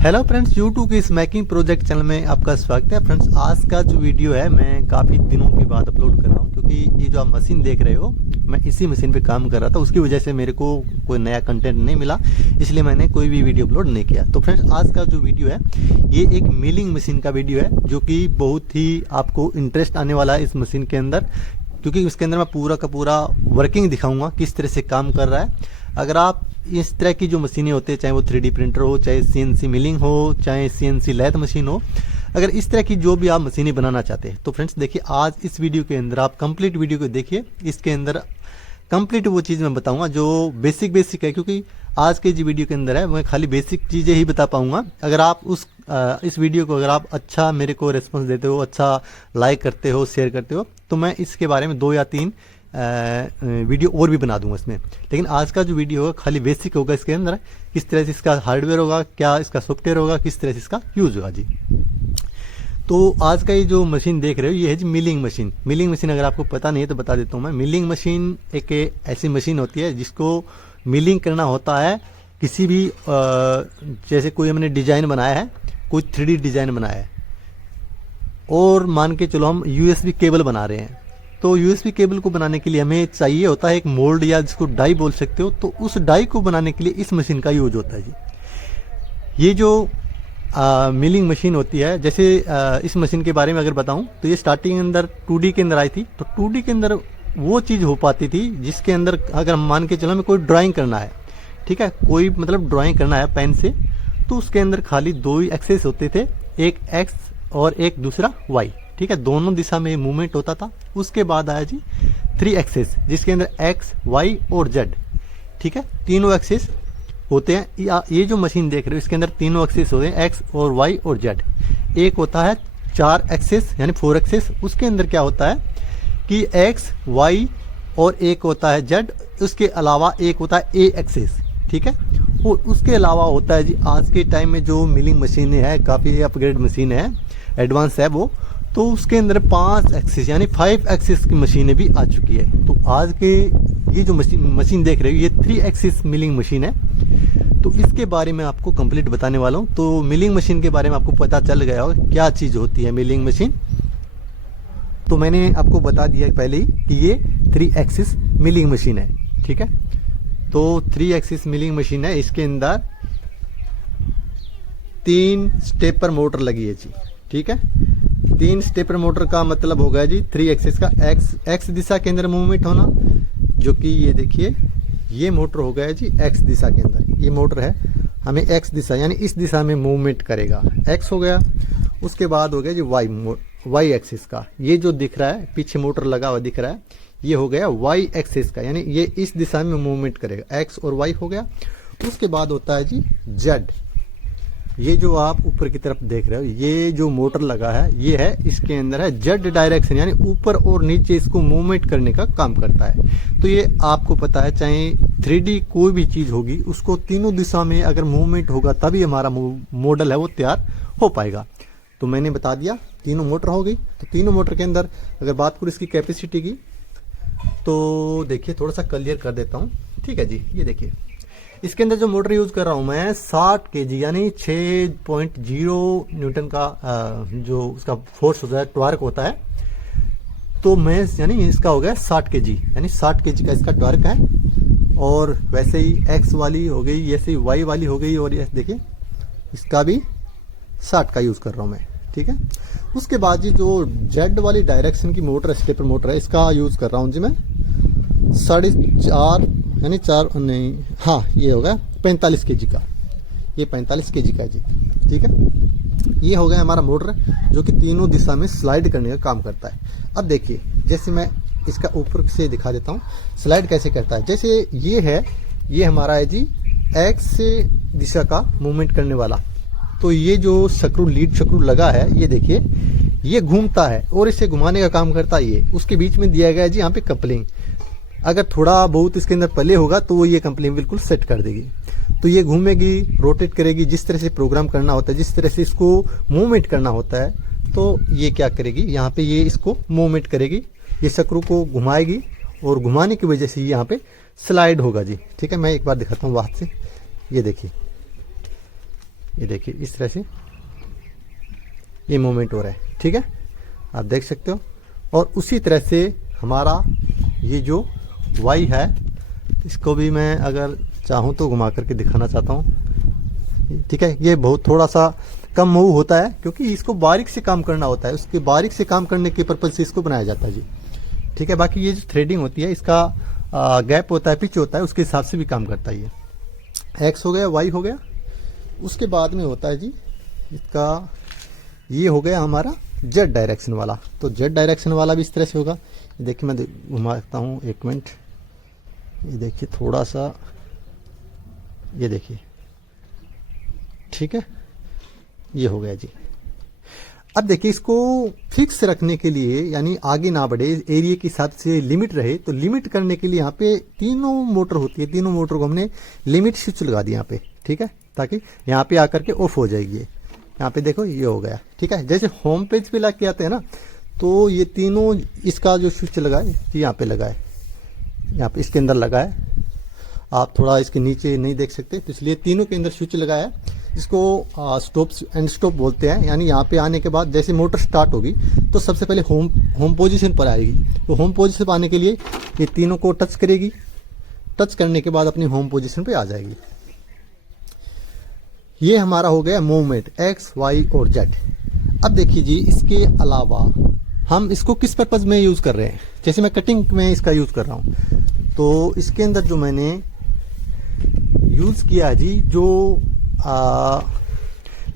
Hello friends, YouTube के इस making project channel में आपका स्वागत है। फ्रेंड्स, आज का जो वीडियो है मैं काफ़ी दिनों के बाद अपलोड कर रहा हूँ, क्योंकि ये जो आप मशीन देख रहे हो मैं इसी मशीन पे काम कर रहा था। उसकी वजह से मेरे को कोई नया कंटेंट नहीं मिला, इसलिए मैंने कोई भी वीडियो अपलोड नहीं किया। तो फ्रेंड्स, आज का जो वीडियो है ये एक मिलिंग मशीन का वीडियो है, जो कि बहुत ही आपको इंटरेस्ट आने वाला है इस मशीन के अंदर, क्योंकि इसके अंदर मैं पूरा का पूरा वर्किंग दिखाऊंगा किस तरह से काम कर रहा है। अगर आप इस तरह की जो मशीनें होती है, चाहे वो 3D प्रिंटर हो, चाहे CNC मिलिंग हो, चाहे CNC लैथ मशीन हो, अगर इस तरह की जो भी आप मशीनें बनाना चाहते हैं तो फ्रेंड्स देखिए, आज इस वीडियो के अंदर आप कंप्लीट वीडियो को देखिए। इसके अंदर कंप्लीट वो चीज़ मैं बताऊंगा जो बेसिक है, क्योंकि आज के जो वीडियो के अंदर है मैं खाली बेसिक चीज़ें ही बता पाऊंगा। अगर आप इस वीडियो को अगर आप अच्छा मेरे को रिस्पॉन्स देते हो, अच्छा लाइक करते हो, शेयर करते हो, तो मैं इसके बारे में 2 या 3 वीडियो और भी बना दूंगा इसमें। लेकिन आज का जो वीडियो होगा खाली बेसिक होगा। इसके अंदर किस तरह से इसका हार्डवेयर होगा, क्या इसका सॉफ्टवेयर होगा, किस तरह से इसका यूज होगा जी। तो आज का ये जो मशीन देख रहे हो ये है जी मिलिंग मशीन। मिलिंग मशीन अगर आपको पता नहीं है तो बता देता हूँ मैं। मिलिंग मशीन एक ऐसी मशीन होती है जिसको मिलिंग करना होता है। किसी भी जैसे कोई हमने डिजाइन बनाया है, कोई 3D डिजाइन बनाया है, और मान के चलो हम USB केबल बना रहे हैं, तो USB केबल को बनाने के लिए हमें चाहिए होता है एक मोल्ड, या जिसको डाई बोल सकते हो। तो उस डाई को बनाने के लिए इस मशीन का यूज होता है जी। ये जो मिलिंग मशीन होती है, जैसे इस मशीन के बारे में अगर बताऊं तो ये स्टार्टिंग अंदर 2D के अंदर आई थी। तो 2D के अंदर वो चीज़ हो पाती थी जिसके अंदर अगर हम मान के चलो हमें कोई ड्राइंग करना है, ठीक है, कोई मतलब ड्राइंग करना है पेन से, तो उसके अंदर खाली 2 ही एक्सेस होते थे, एक X और एक दूसरा Y, ठीक है, दोनों दिशा में मूवमेंट होता था। उसके बाद आया जी 3 एक्सेस, जिसके अंदर X, Y और Z, ठीक है, तीनों एक्सेस होते हैं। ये जो मशीन देख रहे हो इसके अंदर तीनों एक्सेस होते हैं, X और Y और Z। एक होता है 4 एक्सेस यानी 4 एक्सेस, उसके अंदर क्या होता है कि X, Y और एक होता है Z, उसके अलावा एक होता है A एक्सेस, ठीक है। और उसके अलावा होता है जी आज के टाइम में जो मिलिंग मशीनें हैं, काफ़ी अपग्रेड मशीन है, एडवांस है वो, तो उसके अंदर 5 एक्सिस यानी 5 एक्सिस की मशीनें भी आ चुकी है। तो आज के ये जो मशीन देख रहे हो ये 3 एक्सिस मिलिंग मशीन है। तो इसके बारे में आपको कंप्लीट बताने वाला हूँ। तो मिलिंग मशीन के बारे में आपको पता चल गया होगा क्या चीज़ होती है मिलिंग मशीन। तो मैंने आपको बता दिया पहले ही कि ये 3 एक्सिस मिलिंग मशीन है, ठीक है। तो 3 एक्सिस मिलिंग मशीन है, इसके अंदर 3 स्टेपर मोटर लगी है जी, ठीक है। 3 स्टेपर मोटर का मतलब होगा जी 3 एक्सिस का एक्स दिशा के अंदर मूवमेंट होना, जो कि ये देखिए ये मोटर हो गया जी एक्स दिशा के अंदर। ये मोटर है, हमें एक्स दिशा यानी इस दिशा में मूवमेंट करेगा, एक्स हो गया। उसके बाद हो गया जी वाई एक्सिस का, ये जो दिख रहा है पीछे मोटर लगा हुआ दिख रहा है, ये हो गया वाई एक्सिस का, यानी ये इस दिशा में मूवमेंट करेगा, एक्स और वाई हो गया। उसके बाद होता है जी जेड, ये जो आप ऊपर की तरफ देख रहे हो ये जो मोटर लगा है ये है, इसके अंदर है जेड डायरेक्शन, यानी ऊपर और नीचे इसको मूवमेंट करने का काम करता है। तो ये आपको पता है, चाहे 3D कोई भी चीज होगी उसको तीनों दिशा में अगर मूवमेंट होगा तभी हमारा मॉडल है वो तैयार हो पाएगा। तो मैंने बता दिया तीनों मोटर हो गई। तो तीनों मोटर के अंदर अगर बात करूँ इसकी कैपेसिटी की, तो देखिए थोड़ा सा क्लियर कर देता हूँ, ठीक है जी। ये देखिए इसके अंदर जो मोटर यूज कर रहा हूं मैं 60 kg यानी 6.0 न्यूटन का जो उसका फोर्स होता है, टॉर्क होता है। तो मैं यानी इसका हो गया 60 kg, यानी 60 kg का इसका टॉर्क है। और वैसे ही X वाली हो गई, ऐसे ही Y वाली हो गई, और ये देखिए इसका भी 60 का यूज कर रहा हूं मैं, ठीक है। उसके बाद जी जो Z वाली डायरेक्शन की मोटर, स्टेपर मोटर है, इसका यूज कर रहा हूं जी मैं 4.5 यानी 4 नहीं, हाँ ये होगा 45 kg का, ये 45 kg का जी, ठीक है। ये हो गया हमारा मोटर जो कि तीनों दिशा में स्लाइड करने का काम करता है। अब देखिए जैसे मैं इसका ऊपर से दिखा देता हूँ स्लाइड कैसे करता है। जैसे ये है, ये हमारा है जी एक्स दिशा का मूवमेंट करने वाला। तो ये जो स्क्रू, लीड स्क्रू लगा है, ये देखिए ये घूमता है और इसे घुमाने का काम करता है ये। उसके बीच में दिया गया है जी यहाँ पे कपलिंग, अगर थोड़ा बहुत इसके अंदर पले होगा तो वो ये कपलिंग बिल्कुल सेट कर देगी। तो ये घूमेगी, रोटेट करेगी, जिस तरह से प्रोग्राम करना होता है, जिस तरह से इसको मूवमेंट करना होता है, तो ये क्या करेगी यहाँ पे, ये इसको मूवमेंट करेगी, ये स्क्रू को घुमाएगी और घुमाने की वजह से यहाँ पे स्लाइड होगा जी, ठीक है। मैं एक बार दिखाता हूँ बात से, ये देखिए ये देखिए इस तरह से ये मूवमेंट हो रहा है, ठीक है, आप देख सकते हो। और उसी तरह से हमारा ये जो वाई है, इसको भी मैं अगर चाहूँ तो घुमा करके दिखाना चाहता हूँ, ठीक है। ये बहुत थोड़ा सा कम मूव होता है क्योंकि इसको बारीक से काम करना होता है, उसके बारीक से काम करने के पर्पज से इसको बनाया जाता है जी, ठीक है। बाकी ये जो थ्रेडिंग होती है, इसका गैप होता है, पिच होता है, उसके हिसाब से भी काम करता है ये। एक्स हो गया, वाई हो गया, उसके बाद में होता है जी इसका, ये हो गया हमारा जेड डायरेक्शन वाला। तो जेड डायरेक्शन वाला भी इस तरह से होगा। देखिए मैं घुमाता हूँ, एक मिनट, ये देखिए थोड़ा सा, ये देखिए, ठीक है, ये हो गया जी। अब देखिए इसको फिक्स रखने के लिए, यानी आगे ना बढ़े, एरिया के हिसाब से लिमिट रहे, तो लिमिट करने के लिए यहाँ पे तीनों मोटर होती है, तीनों मोटर को हमने लिमिट स्विच लगा दी यहाँ पे, ठीक है, ताकि यहाँ पे आकर के ऑफ हो जाएगी। यहाँ पे देखो ये हो गया, ठीक है। जैसे होम पेज पे ला के आते हैं ना, तो ये तीनों, इसका जो स्विच लगा है यहाँ पे लगा है, यहाँ पे इसके अंदर लगा है, आप थोड़ा इसके नीचे नहीं देख सकते, तो इसलिए तीनों के अंदर स्विच लगा है। इसको स्टॉप एंड स्टॉप बोलते हैं। यानी यहाँ पे आने के बाद जैसे मोटर स्टार्ट होगी तो सबसे पहले होम पोजीशन पर आएगी, तो होम पोजीशन पर आने के लिए ये तीनों को टच करेगी, टच करने के बाद अपनी होम पोजीशन पे आ जाएगी। ये हमारा हो गया मूवमेंट एक्स, वाई और जेड। अब देखिए जी, इसके अलावा हम इसको किस पर्पज में यूज कर रहे हैं। जैसे मैं कटिंग में इसका यूज कर रहा हूँ, तो इसके अंदर जो मैंने यूज किया है जी, जो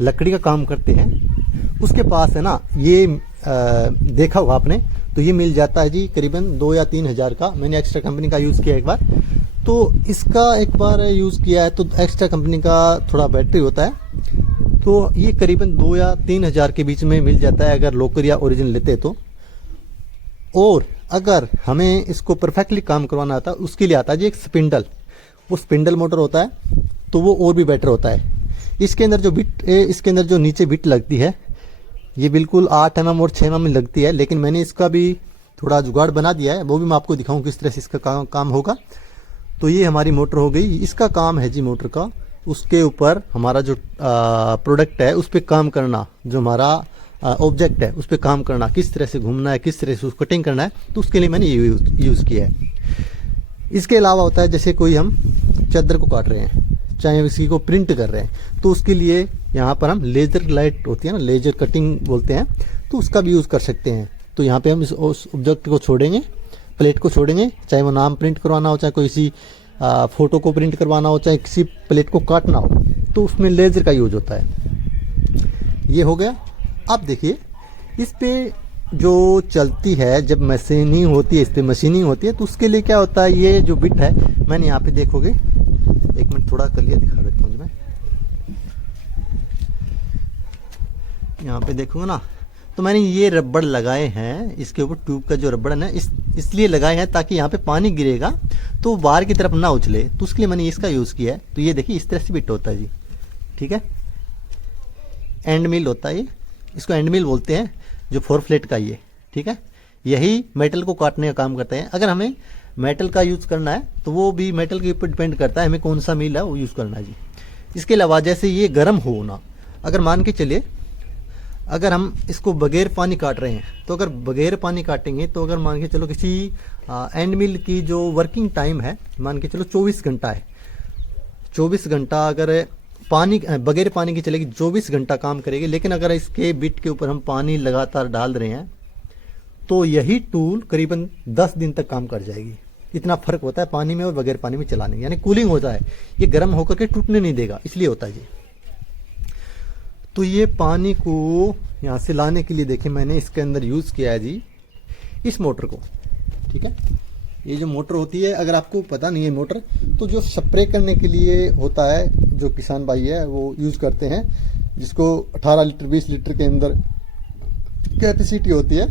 लकड़ी का काम करते हैं उसके पास है ना, ये देखा होगा आपने, तो ये मिल जाता है जी करीबन 2 या 3 हज़ार का। मैंने एक्स्ट्रा कंपनी का यूज़ किया एक बार, तो इसका एक बार यूज़ किया है, तो एक्स्ट्रा कंपनी का थोड़ा बैटरी होता है, तो ये करीबन 2 या 3 हज़ार के बीच में मिल जाता है अगर लोकल या ओरिजिनल लेते तो। और अगर हमें इसको परफेक्टली काम करवाना आता है, उसके लिए आता है जी एक स्पिंडल, वो स्पिंडल मोटर होता है, तो वो और भी बेटर होता है। इसके अंदर जो बिट, इसके अंदर जो नीचे बिट लगती है, ये बिल्कुल 8 mm और 6 mm में लगती है, लेकिन मैंने इसका भी थोड़ा जुगाड़ बना दिया है, वो भी मैं आपको दिखाऊं किस तरह से इसका काम होगा। तो ये हमारी मोटर हो गई। इसका काम है जी मोटर का, उसके ऊपर हमारा जो प्रोडक्ट है उस पर काम करना, जो हमारा ऑब्जेक्ट है उस पर काम करना, किस तरह से घूमना है, किस तरह से उसको कटिंग करना है, तो उसके लिए मैंने ये यूज़ किया है। इसके अलावा होता है जैसे कोई हम चादर को काट रहे हैं, चाहे इसी को प्रिंट कर रहे हैं, तो उसके लिए यहाँ पर हम लेजर लाइट होती है ना, लेजर कटिंग बोलते हैं, तो उसका भी यूज़ कर सकते हैं। तो यहाँ पे हम इस ऑब्जेक्ट को छोड़ेंगे, प्लेट को छोड़ेंगे, चाहे वो नाम प्रिंट करवाना हो, चाहे कोई सी फोटो को प्रिंट करवाना हो, चाहे किसी प्लेट को काटना हो, तो उसमें लेजर का यूज होता है। ये हो गया। अब देखिए इस पे जो चलती है, जब मशीनिंग होती है, इस पे मशीनिंग होती है, तो उसके लिए क्या होता है, ये जो बिट है, मैंने यहाँ पे देखोगे, एक मिनट थोड़ा कर लिया, दिखा देता हूँ मैं, यहाँ पे देखूंगा ना, तो मैंने ये रबड़ लगाए हैं, इसके ऊपर ट्यूब का जो रबड़ है ना, इसलिए लगाए हैं ताकि यहाँ पे पानी गिरेगा तो बाहर की तरफ ना उछले, तो उसके लिए मैंने इसका यूज़ किया है। तो ये देखिए इस तरह से बिट होता है जी, ठीक है, एंड मिल होता है ये, इसको एंड मिल बोलते हैं, जो 4 फ्लेट का ये, ठीक है, यही मेटल को काटने का काम करते हैं। अगर हमें मेटल का यूज़ करना है तो वो भी मेटल के ऊपर डिपेंड करता है, हमें कौन सा मिल है वो यूज़ करना है जी। इसके अलावा जैसे ये गर्म होना, अगर मान के चलिए अगर हम इसको बगैर पानी काट रहे हैं, तो अगर बगैर पानी काटेंगे, तो अगर मान के चलो किसी एंड मिल की जो वर्किंग टाइम है, मान के चलो 24 घंटा है, 24 घंटा अगर पानी बगैर पानी की चलेगी, 24 घंटा काम करेगी। लेकिन अगर इसके बिट के ऊपर हम पानी लगातार डाल रहे हैं, तो यही टूल करीबन 10 दिन तक काम कर जाएगी। इतना फर्क होता है पानी में और बगैर पानी में चलाने, यानी कूलिंग होता है, ये गर्म होकर के टूटने नहीं देगा, इसलिए होता है जी। तो ये पानी को यहाँ से लाने के लिए देखिए मैंने इसके अंदर यूज़ किया है जी इस मोटर को, ठीक है। ये जो मोटर होती है, अगर आपको पता नहीं है मोटर, तो जो स्प्रे करने के लिए होता है, जो किसान भाई है वो यूज़ करते हैं, जिसको 18 लीटर 20 लीटर के अंदर कैपेसिटी होती है,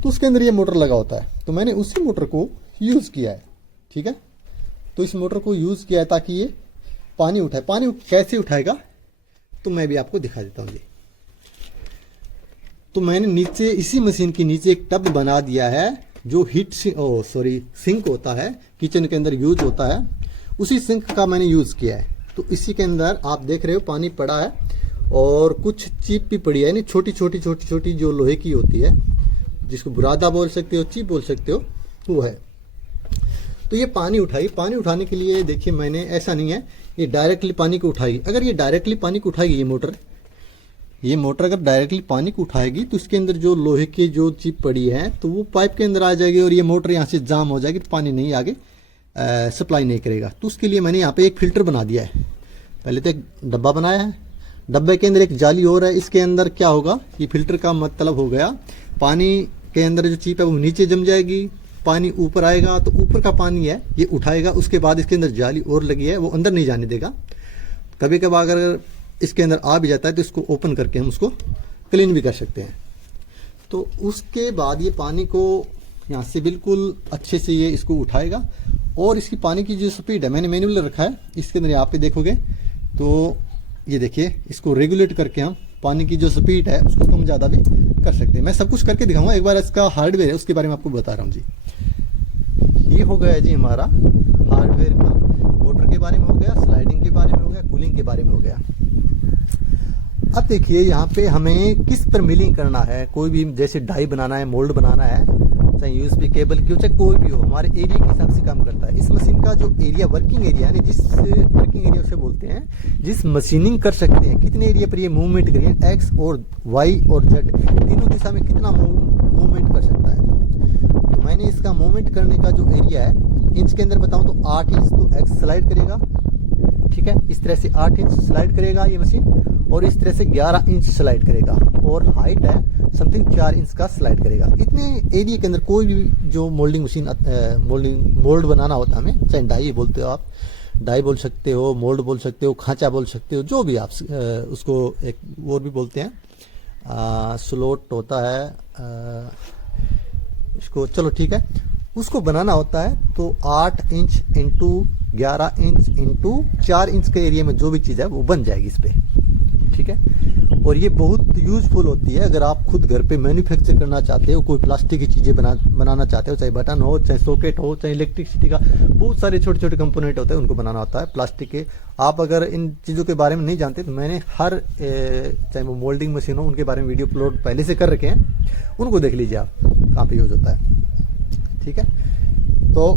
तो उसके अंदर ये मोटर लगा होता है। तो मैंने उसी मोटर को यूज़ किया है, ठीक है। तो इस मोटर को यूज़ किया है ताकि ये पानी उठाए। पानी कैसे उठाएगा, तो मैं भी आपको दिखा देता हूँ जी। तो मैंने नीचे इसी मशीन के नीचे एक टब बना दिया है, जो सिंक होता है, किचन के अंदर यूज होता है, उसी सिंक का मैंने यूज़ किया है। तो इसी के अंदर आप देख रहे हो पानी पड़ा है और कुछ चिप भी पड़ी है, यानी छोटी छोटी जो लोहे की होती है, जिसको बुरादा बोल सकते हो, चिप बोल सकते हो, वो है। तो ये पानी उठाई, पानी उठाने के लिए देखिए मैंने, ऐसा नहीं है ये डायरेक्टली पानी को उठाई। अगर ये डायरेक्टली पानी को उठाएगी ये मोटर अगर डायरेक्टली पानी को उठाएगी तो इसके अंदर जो लोहे की जो चिप पड़ी है तो वो पाइप के अंदर आ जाएगी और ये मोटर यहाँ से जाम हो जाएगी, तो पानी नहीं आगे सप्लाई नहीं करेगा। तो उसके लिए मैंने यहाँ पे एक फिल्टर बना दिया है। पहले तो एक डब्बा बनाया है, डब्बे के अंदर एक जाली और है, इसके अंदर क्या होगा, ये फिल्टर का मतलब हो गया पानी के अंदर जो चिप है वो नीचे जम जाएगी, पानी ऊपर आएगा तो ऊपर का पानी है ये उठाएगा। उसके बाद इसके अंदर जाली और लगी है, वो अंदर नहीं जाने देगा। कभी कभार अगर इसके अंदर आ भी जाता है तो इसको ओपन करके हम उसको क्लीन भी कर सकते हैं। तो उसके बाद ये पानी को यहाँ से बिल्कुल अच्छे से ये इसको उठाएगा और इसकी पानी की जो स्पीड है, मैंने मैनुअल रखा है, इसके अंदर यहाँ पे देखोगे तो ये देखिए, इसको रेगुलेट करके हम पानी की जो स्पीड है उसको कम ज़्यादा भी कर सकते हैं। मैं सब कुछ करके दिखाऊंगा, एक बार इसका हार्डवेयर है उसके बारे में आपको बता रहा हूँ जी। ये हो गया जी हमारा हार्डवेयर का, मोटर के बारे में हो गया, स्लाइडिंग के बारे में हो गया, कूलिंग के बारे में हो गया। अब देखिए यहाँ पे हमें किस पर मिलिंग करना है, कोई भी जैसे डाई बनाना है, मोल्ड बनाना है, चाहे यूएसबी केबल की हो चाहे कोई भी हो, हमारे एरिया के हिसाब से काम करता है। इस मशीन का जो एरिया, वर्किंग एरिया यानी जिस वर्किंग एरिया से बोलते हैं, जिस मशीनिंग कर सकते हैं, कितने एरिया पर ये मूवमेंट करिए, एक्स और वाई और जेड तीनों दिशा में कितना मूवमेंट कर सकता है। तो मैंने इसका मूवमेंट करने का जो एरिया है इंच के अंदर बताऊं तो 8 इंच तो एक्स स्लाइड करेगा, ठीक है, इस तरह से 8 इंच स्लाइड करेगा ये मशीन, और इस तरह से 11 इंच स्लाइड करेगा, और हाइट है समथिंग 4 इंच का स्लाइड करेगा। इतने एरिया के अंदर कोई भी जो मोल्डिंग मशीन, मोल्ड बनाना होता है हमें, चाहे डाई बोलते हो आप, डाई बोल सकते हो, मोल्ड बोल सकते हो, खांचा बोल सकते हो, जो भी आप उसको एक और भी बोलते हैं, स्लोट होता है इसको, चलो ठीक है, उसको बनाना होता है तो 8 inch into 11 inch into 4 inch के एरिया में जो भी चीज़ है वो बन जाएगी इस पे, ठीक है। और ये बहुत यूजफुल होती है अगर आप खुद घर पे मैन्युफैक्चर करना चाहते हो, कोई प्लास्टिक की चीज़ें बनाना चाहते हो, चाहे बटन हो, चाहे सॉकेट हो, चाहे इलेक्ट्रिसिटी का बहुत सारे छोटे छोटे कंपोनेंट होते हैं, उनको बनाना होता है प्लास्टिक के। आप अगर इन चीज़ों के बारे में नहीं जानते तो मैंने हर चाहे वो मोल्डिंग मशीन हो उनके बारे में वीडियो अपलोड पहले से कर रखे हैं, उनको देख लीजिए आप, कहाँ पे यूज होता है, ठीक है। तो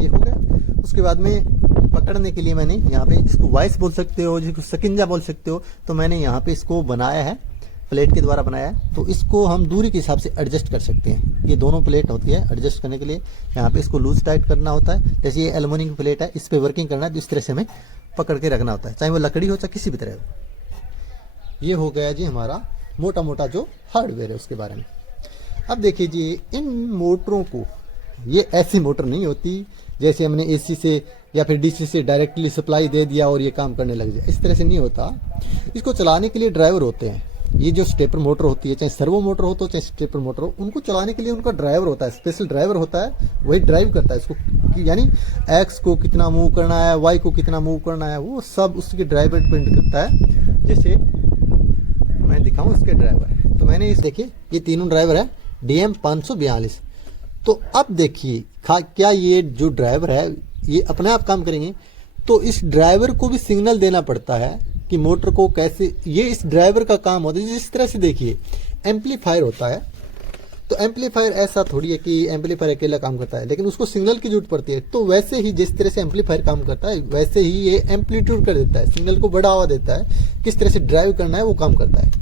ये हो गया। उसके बाद में पकड़ने के लिए मैंने यहाँ पे, जिसको वाइस बोल सकते हो, जिसको सकिंजा बोल सकते हो, तो मैंने यहाँ पे इसको बनाया है, प्लेट के द्वारा बनाया है। तो इसको हम दूरी के हिसाब से एडजस्ट कर सकते हैं। ये दोनों प्लेट होती है, एडजस्ट करने के लिए यहाँ पे इसको लूज टाइट करना होता है। जैसे ये एल्युमिनियम की प्लेट है, इस पे वर्किंग करना है तो इस तरह से हमें पकड़ के रखना होता है, चाहे वो लकड़ी हो चाहे किसी भी तरह हो। ये हो गया जी हमारा मोटा मोटा जो हार्डवेयर है उसके बारे में। अब देखिए जी, इन मोटरों को, ये ऐसी मोटर नहीं होती जैसे हमने एसी से या फिर डीसी से डायरेक्टली सप्लाई दे दिया और ये काम करने लग जाए, इस तरह से नहीं होता। इसको चलाने के लिए ड्राइवर होते हैं। ये जो स्टेपर मोटर होती है, चाहे सर्वो मोटर हो तो चाहे स्टेपर मोटर हो, उनको चलाने के लिए उनका ड्राइवर होता है, स्पेशल ड्राइवर होता है, वही ड्राइव करता है इसको, यानी एक्स को कितना मूव करना है, वाई को कितना मूव करना है, वो सब उसके ड्राइवर डिपेंड करता है। जैसे मैं दिखाऊं इसके ड्राइवर, तो मैंने इस देखिए ये तीनों ड्राइवर है DM 542। तो अब देखिए क्या ये जो ड्राइवर है ये अपने आप काम करेंगे, तो इस ड्राइवर को भी सिग्नल देना पड़ता है कि मोटर को कैसे, ये इस ड्राइवर का काम होता है। जिस तरह से देखिए एम्पलीफायर होता है, तो एम्पलीफायर ऐसा थोड़ी है कि एम्पलीफायर अकेला काम करता है, लेकिन उसको सिग्नल की जरूरत पड़ती है। तो वैसे ही जिस तरह से एम्पलीफायर काम करता है वैसे ही ये एम्पलीट्यूड कर देता है, सिग्नल को बढ़ावा देता है, किस तरह से ड्राइव करना है वो काम करता है।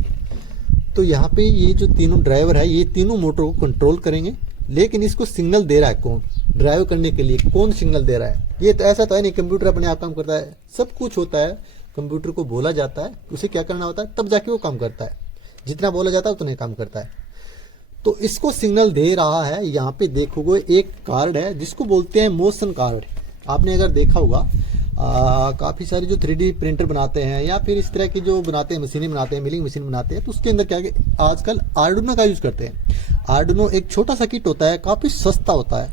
तो यहाँ पे ये जो तीनों ड्राइवर है ये तीनों मोटर को कंट्रोल करेंगे, लेकिन इसको सिग्नल दे रहा है कौन, ड्राइव करने के लिए कौन सिग्नल दे रहा है। ये तो ऐसा तो है नहीं कंप्यूटर अपने आप काम करता है, सब कुछ होता है कंप्यूटर को बोला जाता है उसे क्या करना होता है, तब जाके वो काम करता है। जितना बोला जाता है उतना काम करता है। तो इसको सिग्नल दे रहा है। यहाँ पे देखोगे एक कार्ड है जिसको बोलते हैं मोशन कार्ड। आपने अगर देखा होगा काफ़ी सारे जो 3D प्रिंटर बनाते हैं या फिर इस तरह की जो बनाते हैं, मशीनें बनाते हैं, मिलिंग मशीन बनाते हैं, तो उसके अंदर क्या है आजकल आर्डुनो का यूज़ करते हैं। आर्डुनो एक छोटा सा किट होता है, काफ़ी सस्ता होता है।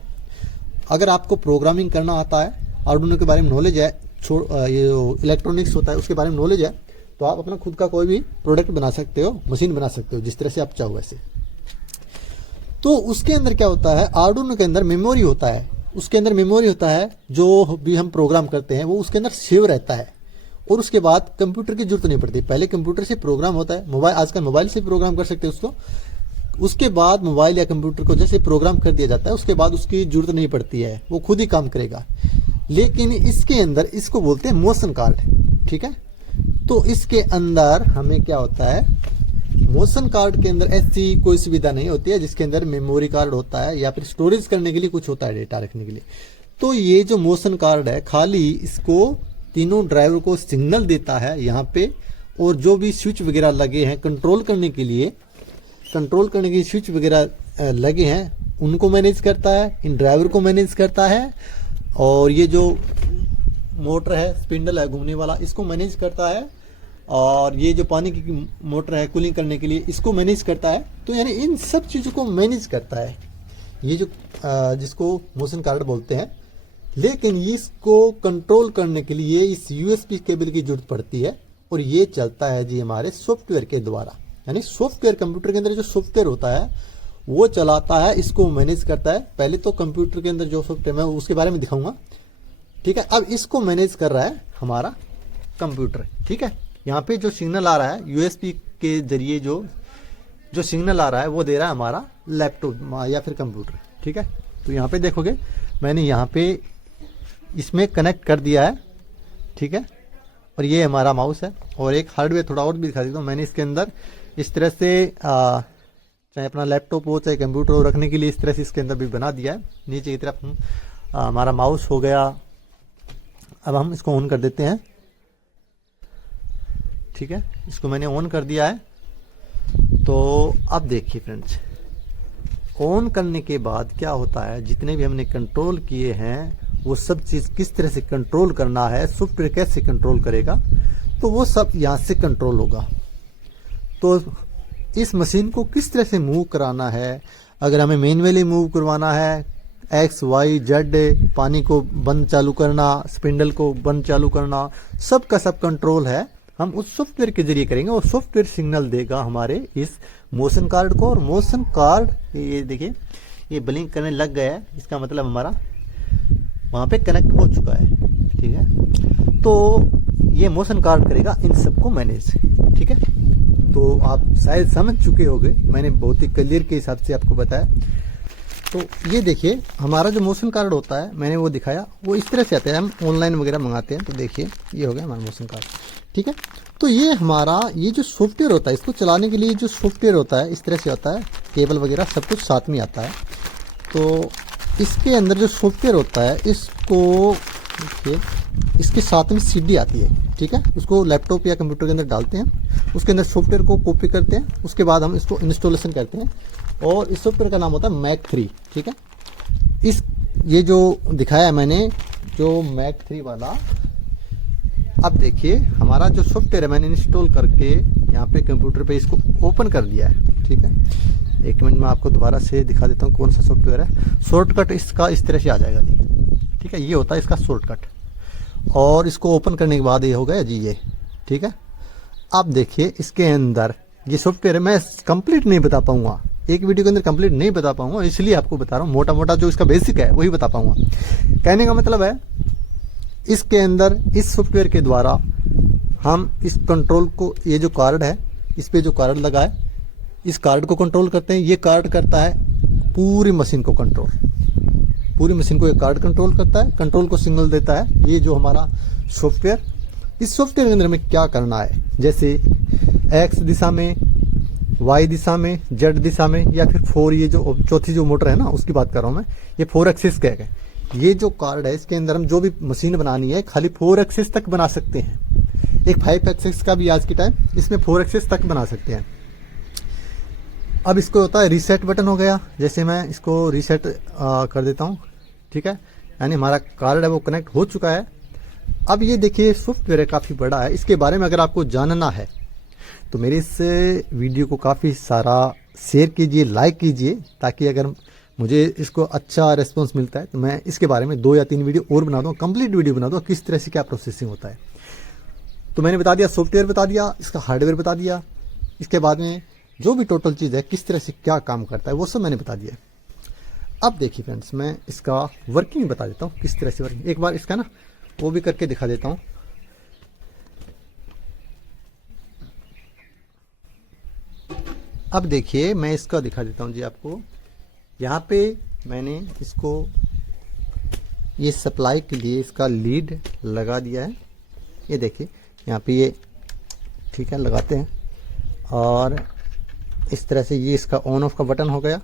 अगर आपको प्रोग्रामिंग करना आता है, आर्डुनो के बारे में नॉलेज है, ये इलेक्ट्रॉनिक्स होता है उसके बारे में नॉलेज है, तो आप अपना खुद का कोई भी प्रोडक्ट बना सकते हो, मशीन बना सकते हो जिस तरह से आप चाहो वैसे। तो उसके अंदर क्या होता है, आर्डुनो के अंदर मेमोरी होता है, उसके अंदर मेमोरी होता है, जो भी हम प्रोग्राम करते हैं वो उसके अंदर सेव रहता है। और उसके बाद कंप्यूटर की जरूरत नहीं पड़ती। पहले कंप्यूटर से प्रोग्राम होता है, मोबाइल आजकल मोबाइल से प्रोग्राम कर सकते हैं उसको। उसके बाद मोबाइल या कंप्यूटर को जैसे प्रोग्राम कर दिया जाता है उसके बाद उसकी जरूरत नहीं पड़ती है, वो खुद ही काम करेगा। लेकिन इसके अंदर इसको बोलते हैं मोशन कार्ड, ठीक है। तो इसके अंदर हमें क्या होता है, मोशन कार्ड के अंदर ऐसी कोई सुविधा नहीं होती है जिसके अंदर मेमोरी कार्ड होता है या फिर स्टोरेज करने के लिए कुछ होता है, डेटा रखने के लिए। तो ये जो मोशन कार्ड है खाली इसको तीनों ड्राइवर को सिग्नल देता है यहाँ पे, और जो भी स्विच वगैरह लगे हैं कंट्रोल करने के लिए, कंट्रोल करने के स्विच वगैरह लगे हैं उनको मैनेज करता है, इन ड्राइवर को मैनेज करता है, और ये जो मोटर है स्पिंडल है घूमने वाला इसको मैनेज करता है, और ये जो पानी की मोटर है कूलिंग करने के लिए इसको मैनेज करता है। तो यानी इन सब चीज़ों को मैनेज करता है ये जो जिसको मोशन कार्ड बोलते हैं। लेकिन इसको कंट्रोल करने के लिए इस यूएसबी केबल की जरूरत पड़ती है, और ये चलता है जी हमारे सॉफ्टवेयर के द्वारा। यानी सॉफ्टवेयर कंप्यूटर के अंदर जो सॉफ्टवेयर होता है वो चलाता है, इसको मैनेज करता है। पहले तो कंप्यूटर के अंदर जो सॉफ्टवेयर मैं उसके बारे में दिखाऊंगा, ठीक है। अब इसको मैनेज कर रहा है हमारा कंप्यूटर, ठीक है। यहाँ पे जो सिग्नल आ रहा है यूएसबी के जरिए जो सिग्नल आ रहा है वो दे रहा है हमारा लैपटॉप या फिर कंप्यूटर, ठीक है। तो यहाँ पे देखोगे मैंने यहाँ पे इसमें कनेक्ट कर दिया है, ठीक है। और ये हमारा माउस है, और एक हार्डवेयर थोड़ा और भी दिखा देता हूँ। मैंने इसके अंदर इस तरह से चाहे अपना लैपटॉप हो चाहे कंप्यूटर हो रखने के लिए इस तरह से इसके अंदर भी बना दिया है। नीचे की तरफ हमारा माउस हो गया। अब हम इसको ऑन कर देते हैं, ठीक है। इसको मैंने ऑन कर दिया है। तो अब देखिए फ्रेंड्स, ऑन करने के बाद क्या होता है, जितने भी हमने कंट्रोल किए हैं वो सब चीज़ किस तरह से कंट्रोल करना है, सॉफ्टवेयर कैसे कंट्रोल करेगा, तो वो सब यहाँ से कंट्रोल होगा। तो इस मशीन को किस तरह से मूव कराना है, अगर हमें मैनुअली मूव करवाना है, एक्स वाई जेड, पानी को बंद चालू करना, स्पिंडल को बंद चालू करना, सब का सब कंट्रोल है हम उस सॉफ्टवेयर के जरिए करेंगे, और सॉफ्टवेयर सिग्नल देगा हमारे इस मोशन कार्ड को। और मोशन कार्ड ये देखिए ये ब्लिंक करने लग गया है, इसका मतलब हमारा वहाँ पे कनेक्ट हो चुका है, ठीक है। तो ये मोशन कार्ड करेगा इन सबको मैनेज, ठीक है। तो आप शायद समझ चुके होंगे, मैंने बहुत ही क्लियर के हिसाब से आपको बताया। तो ये देखिए हमारा जो मोशन कार्ड होता है मैंने वो दिखाया, वो इस तरह से आता है, हम ऑनलाइन वगैरह मंगाते हैं। तो देखिए ये हो गया हमारा मोशन कार्ड, ठीक है। तो ये हमारा ये जो सॉफ्टवेयर होता है इसको चलाने के लिए जो सॉफ्टवेयर होता है इस तरह से होता है, केबल वगैरह सब कुछ साथ में आता है। तो इसके अंदर जो सॉफ्टवेयर होता है इसको देखिए इसके साथ में सीडी आती है, ठीक है। उसको लैपटॉप या कंप्यूटर के अंदर डालते हैं, उसके अंदर सॉफ्टवेयर को कॉपी करते हैं, उसके बाद हम इसको इंस्टॉलेशन करते हैं, और इस सॉफ्टवेयर का नाम होता है मैक 3, ठीक है। इस ये जो दिखाया है मैंने जो मैक 3 वाला, अब देखिए हमारा जो सॉफ्टवेयर है मैंने इंस्टॉल करके यहाँ पे कंप्यूटर पे इसको ओपन कर लिया है, ठीक है। एक मिनट में आपको दोबारा से दिखा देता हूँ कौन सा सॉफ्टवेयर है। शॉर्टकट इसका इस तरह से आ जाएगा जी, ठीक है। ये होता है इसका शॉर्टकट, और इसको ओपन करने के बाद ये हो गया जी ये, ठीक है। अब देखिए इसके अंदर ये सॉफ्टवेयर है, मैं कंप्लीट नहीं बता पाऊंगा, एक वीडियो के अंदर कंप्लीट नहीं बता पाऊंगा, इसलिए आपको बता रहा हूँ। मोटा मोटा जो इसका बेसिक है वही बता पाऊंगा। कहने का मतलब है इसके अंदर इस सॉफ्टवेयर के द्वारा हम इस कंट्रोल को, ये जो कार्ड है इस पे जो कार्ड लगा है इस कार्ड को कंट्रोल करते हैं। ये कार्ड करता है पूरी मशीन को कंट्रोल, पूरी मशीन को ये कार्ड कंट्रोल करता है, कंट्रोल को सिग्नल देता है। ये जो हमारा सॉफ्टवेयर, इस सॉफ्टवेयर के अंदर हमें क्या करना है, जैसे एक्स दिशा में, वाई दिशा में, जेड दिशा में, या फिर 4, ये जो चौथी जो मोटर है ना उसकी बात कर रहा हूँ मैं, ये 4 एक्सिस का है। ये जो कार्ड है इसके अंदर हम जो भी मशीन बनानी है खाली 4 एक्सिस तक बना सकते हैं। एक 5 एक्सिस का भी आज के टाइम इसमें 4 एक्सिस तक बना सकते हैं। अब इसको होता है रीसेट बटन हो गया, जैसे मैं इसको रीसेट कर देता हूँ, ठीक है। यानी हमारा कार्ड है वो कनेक्ट हो चुका है। अब ये देखिए सॉफ्टवेयर है काफ़ी बड़ा है, इसके बारे में अगर आपको जानना है तो मेरे इस वीडियो को काफ़ी सारा शेयर कीजिए, लाइक कीजिए, ताकि अगर मुझे इसको अच्छा रिस्पॉन्स मिलता है तो मैं इसके बारे में 2 या 3 वीडियो और बना दूँ, कंप्लीट वीडियो बना दूँ किस तरह से क्या प्रोसेसिंग होता है। तो मैंने बता दिया, सॉफ्टवेयर बता दिया, इसका हार्डवेयर बता दिया, इसके बाद में जो भी टोटल चीज़ है किस तरह से क्या काम करता है वो सब मैंने बता दिया। अब देखिए फ्रेंड्स, मैं इसका वर्किंग बता देता हूँ किस तरह से वर्किंग, एक बार इसका ना वो भी करके दिखा देता हूँ। अब देखिए मैं इसका दिखा देता हूँ जी आपको। यहाँ पे मैंने इसको ये सप्लाई के लिए इसका लीड लगा दिया है। ये देखिए यहाँ पे ये ठीक है लगाते हैं और इस तरह से ये इसका ऑन ऑफ का बटन हो गया।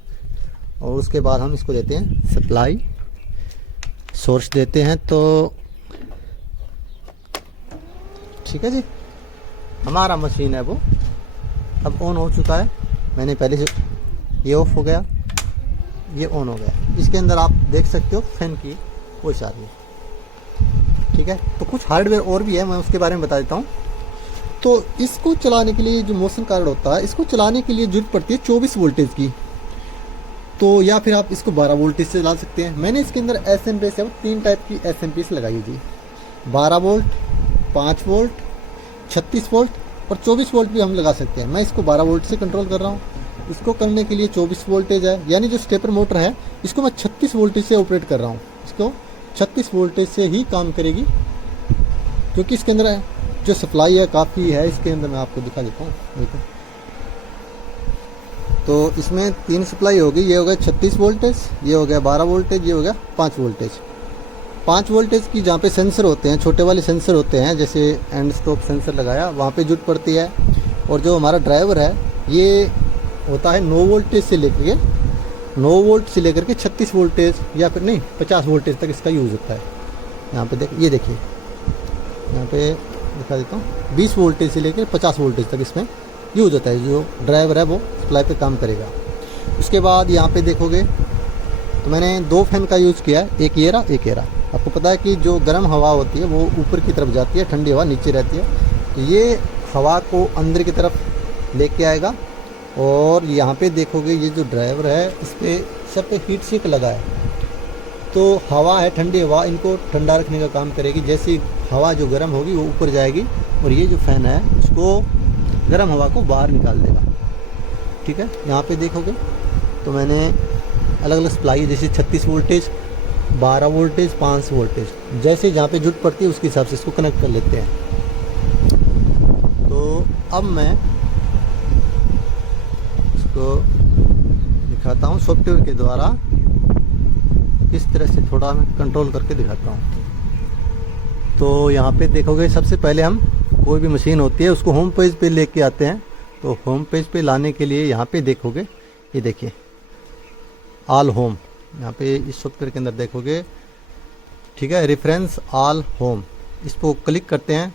और उसके बाद हम इसको देते हैं सप्लाई सोर्स देते हैं तो ठीक है जी, हमारा मशीन है वो अब ऑन हो चुका है। मैंने पहले से ये ऑफ हो गया, ये ऑन हो गया। इसके अंदर आप देख सकते हो फैन की वॉइस आ रही है। ठीक है, तो कुछ हार्डवेयर और भी है, मैं उसके बारे में बता देता हूँ। तो इसको चलाने के लिए जो मोशन कार्ड होता है, इसको चलाने के लिए जरूरत पड़ती है 24 वोल्टेज की। तो या फिर आप इसको 12 वोल्टेज से चला सकते हैं। मैंने इसके अंदर SMP है वो 3 टाइप की SMP लगाई थी, 12 वोल्ट, 5 वोल्ट, 36 वोल्ट और 24 वोल्ट भी हम लगा सकते हैं। मैं इसको 12 वोल्ट से कंट्रोल कर रहा हूँ। इसको करने के लिए 24 वोल्टेज है, यानी जो स्टेपर मोटर है इसको मैं 36 वोल्टेज से ऑपरेट कर रहा हूँ। इसको 36 वोल्टेज से ही काम करेगी, क्योंकि इसके अंदर जो सप्लाई है काफ़ी है। इसके अंदर मैं आपको दिखा देता हूँ, देखो। तो इसमें 3 सप्लाई होगी। ये हो गया 36 वोल्टेज, ये हो गया 12 वोल्टेज, ये हो गया 5 वोल्टेज। 5 वोल्टेज की जहाँ पे सेंसर होते हैं, छोटे वाले सेंसर होते हैं, जैसे एंड स्टॉप सेंसर लगाया, वहाँ पे जरूरत पड़ती है। और जो हमारा ड्राइवर है ये होता है 9 वोल्टेज से लेकर के 36 वोल्टेज या फिर नहीं 50 वोल्टेज तक इसका यूज़ होता है। यहाँ पे ये देखिए, यहाँ पे दिखा देता हूँ, 20 वोल्टेज से लेकर 50 वोल्टेज तक इसमें यूज़ होता है। जो ड्राइवर है वो सप्लाई पे काम करेगा। उसके बाद यहाँ पे देखोगे तो मैंने 2 फैन का यूज़ किया है, एक ये रहा, एक ये रहा। आपको पता है कि जो गर्म हवा होती है वो ऊपर की तरफ जाती है, ठंडी हवा नीचे रहती है। तो ये हवा को अंदर की तरफ लेके आएगा। और यहाँ पे देखोगे ये जो ड्राइवर है इस पर सब पे हीट सिंक लगा है, तो हवा है, ठंडी हवा इनको ठंडा रखने का काम करेगी। जैसी हवा जो गर्म होगी वो ऊपर जाएगी और ये जो फ़ैन है उसको गर्म हवा को बाहर निकाल देगा। ठीक है, यहाँ पे देखोगे तो मैंने अलग अलग सप्लाई, जैसे 36 वोल्टेज, 12 वोल्टेज, 5 वोल्टेज, जैसे जहाँ पे जरूरत पड़ती है उसके हिसाब से इसको कनेक्ट कर लेते हैं। तो अब मैं इसको दिखाता हूँ सॉफ्टवेयर के द्वारा, इस तरह से थोड़ा मैं कंट्रोल करके दिखाता हूँ। तो यहाँ पे देखोगे सबसे पहले हम कोई भी मशीन होती है उसको होम पेज पे लेके आते हैं। तो होम पेज पे लाने के लिए यहाँ पे देखोगे, ये देखिए ऑल होम, यहाँ पे इस सॉफ्टवेयर के अंदर देखोगे, ठीक है, रेफरेंस ऑल होम, इसको क्लिक करते हैं।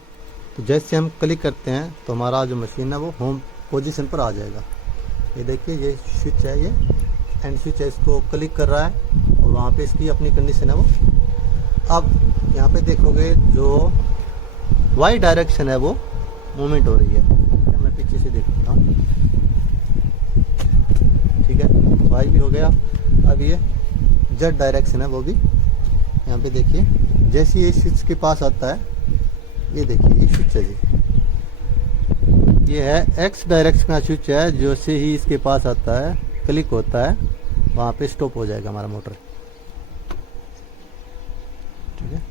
तो जैसे हम क्लिक करते हैं तो हमारा जो मशीन है वो होम पोजीशन पर आ जाएगा। ये देखिए ये स्विच है, ये एंड स्विच है, इसको क्लिक कर रहा है और वहाँ पे इसकी अपनी कंडीशन है वो। अब यहाँ पे देखोगे जो वाई डायरेक्शन है वो मूवमेंट हो रही है। मैं पीछे से देखता हूँ, ठीक है, वाई भी हो गया। अब ये जेड डायरेक्शन है वो भी, यहाँ पे देखिए जैसे ये स्विच के पास आता है, ये देखिए ये स्विच है जी, ये है एक्स डायरेक्शन का स्विच है। जैसे ही इसके पास आता है, क्लिक होता है, वहाँ पे स्टॉप हो जाएगा हमारा मोटर। ठीक है,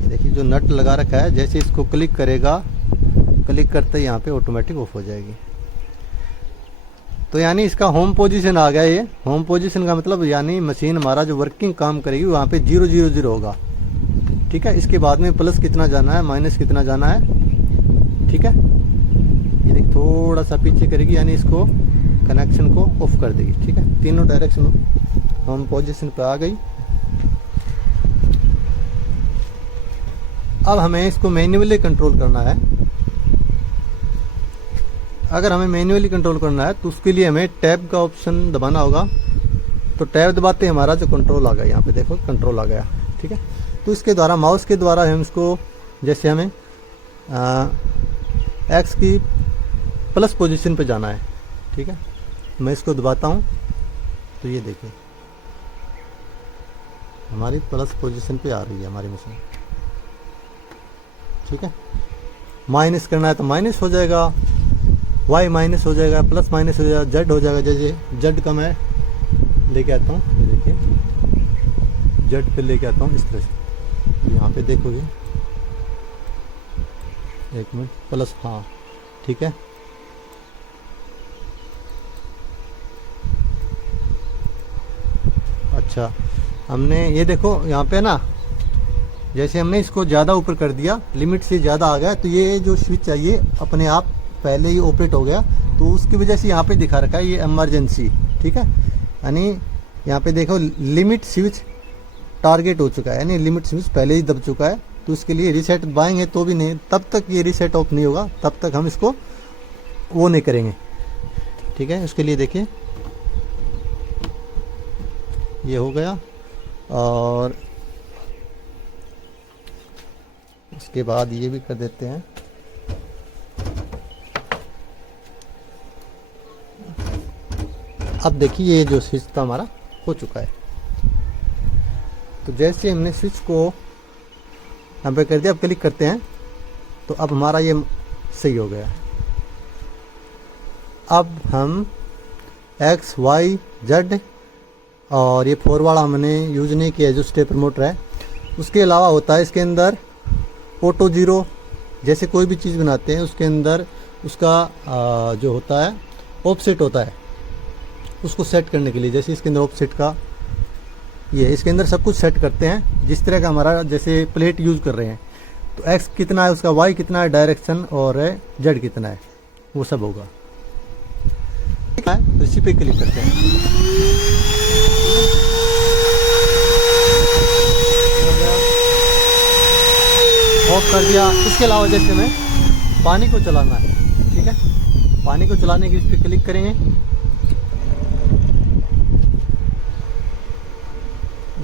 ये देखिए जो नट लगा रखा है, जैसे इसको क्लिक करेगा, क्लिक करते ही यहाँ पे ऑटोमेटिक ऑफ हो जाएगी। तो यानी इसका होम पोजीशन आ गया। ये होम पोजीशन का मतलब यानी मशीन हमारा जो वर्किंग काम करेगी वहाँ पे 000 होगा। ठीक है, इसके बाद में प्लस कितना जाना है, माइनस कितना जाना है। ठीक है, ये देख थोड़ा सा पीछे करेगी, यानी इसको कनेक्शन को ऑफ कर देगी। ठीक है, तीनों डायरेक्शन होम पोजीशन पे आ गई। अब हमें इसको मैन्युअली कंट्रोल करना है। अगर हमें मैन्युअली कंट्रोल करना है तो उसके लिए हमें टैब का ऑप्शन दबाना होगा। तो टैब दबाते हमारा जो कंट्रोल आ गया, यहाँ पे देखो कंट्रोल आ गया। ठीक है, तो इसके द्वारा, माउस के द्वारा हम इसको, जैसे हमें एक्स की प्लस पोजीशन पे जाना है। ठीक है, मैं इसको दबाता हूँ तो ये देखिए हमारी प्लस पोजीशन पे आ रही है हमारी मशीन। ठीक है, माइनस करना है तो माइनस हो जाएगा, वाई माइनस हो जाएगा, प्लस माइनस हो जाएगा, जेड हो जाएगा। जैसे जेड का मैं लेके आता हूँ, ये देखिए जेड पे लेके आता हूँ इस तरह से। यहाँ पे देखोगे, एक मिनट, प्लस, हाँ ठीक है। अच्छा, हमने ये देखो यहाँ पे ना, जैसे हमने इसको ज़्यादा ऊपर कर दिया, लिमिट से ज़्यादा आ गया, तो ये जो स्विच है ये अपने आप पहले ही ऑपरेट हो गया, तो उसकी वजह से यहाँ पे दिखा रखा है ये इमरजेंसी, ठीक है। यानी यहाँ पे देखो लिमिट स्विच टारगेट हो चुका है, यानी लिमिट स्विच पहले ही दब चुका है, तो इसके लिए रीसेट दबाएंगे तो भी नहीं, तब तक ये रीसेट ऑफ नहीं होगा, तब तक हम इसको वो नहीं करेंगे, ठीक है। उसके लिए देखिए ये हो गया, और इसके बाद ये भी कर देते हैं। अब देखिए ये जो स्विच था हमारा हो चुका है, तो जैसे हमने स्विच को यहाँ पे कर दिया, अब क्लिक करते हैं तो अब हमारा ये सही हो गया। अब हम एक्स वाई जेड, और ये 4 वाला हमने यूज नहीं किया जो स्टेप प्रमोटर है, उसके अलावा होता है इसके अंदर ऑटो जीरो, जैसे कोई भी चीज़ बनाते हैं उसके अंदर उसका जो होता है ऑफसेट होता है, उसको सेट करने के लिए, जैसे इसके अंदर ऑफसेट का ये, इसके अंदर सब कुछ सेट करते हैं। जिस तरह का हमारा जैसे प्लेट यूज़ कर रहे हैं, तो एक्स कितना है उसका, वाई कितना है डायरेक्शन, और जेड कितना है, वो सब होगा, ठीक है। तो इसी पे क्लिक करते हैं, ऑफ कर दिया। इसके अलावा जैसे हमें पानी को चलाना है, ठीक है, पानी को चलाने के इस पर क्लिक करेंगे,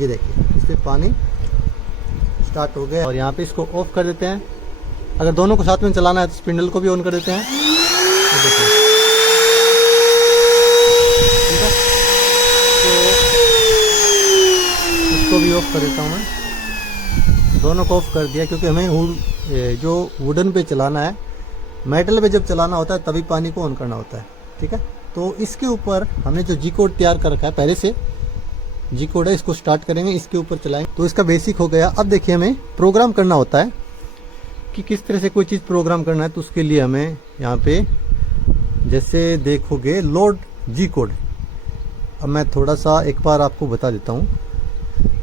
ये देखिए इस पर पानी स्टार्ट हो गया, और यहाँ पे इसको ऑफ कर देते हैं। अगर दोनों को साथ में चलाना है तो स्पिंडल को भी ऑन कर देते हैं, ठीक है। तो इसको भी ऑफ कर देता हूँ मैं, दोनों को ऑफ कर दिया, क्योंकि हमें जो वुडन पे चलाना है, मेटल पे जब चलाना होता है तभी पानी को ऑन करना होता है, ठीक है। तो इसके ऊपर हमने जो जी कोड तैयार कर रखा है पहले से, जी कोड है, इसको स्टार्ट करेंगे, इसके ऊपर चलाएंगे, तो इसका बेसिक हो गया। अब देखिए हमें प्रोग्राम करना होता है कि किस तरह से कोई चीज़ प्रोग्राम करना है, तो उसके लिए हमें यहाँ पे जैसे देखोगे लोड जी कोड। अब मैं थोड़ा सा एक बार आपको बता देता हूँ,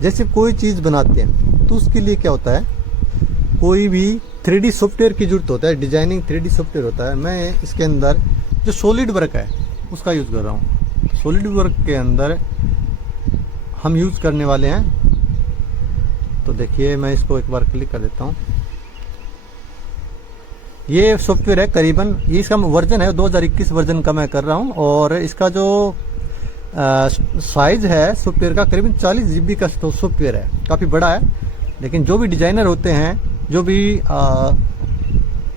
जैसे कोई चीज़ बनाते हैं तो उसके लिए क्या होता है, कोई भी 3D सॉफ्टवेयर की जरूरत होता है, डिजाइनिंग 3D सॉफ्टवेयर होता है। मैं इसके अंदर जो सॉलिड वर्क है उसका यूज़ कर रहा हूँ। सॉलिड वर्क के अंदर हम यूज़ करने वाले हैं, तो देखिए मैं इसको एक बार क्लिक कर देता हूँ। ये सॉफ्टवेयर है करीबन, ये इसका वर्जन है 2021 वर्जन का मैं कर रहा हूँ, और इसका जो साइज है सॉफ्टवेयर का करीबन 40 GB का सॉफ्टवेयर है, काफ़ी बड़ा है। लेकिन जो भी डिजाइनर होते हैं, जो भी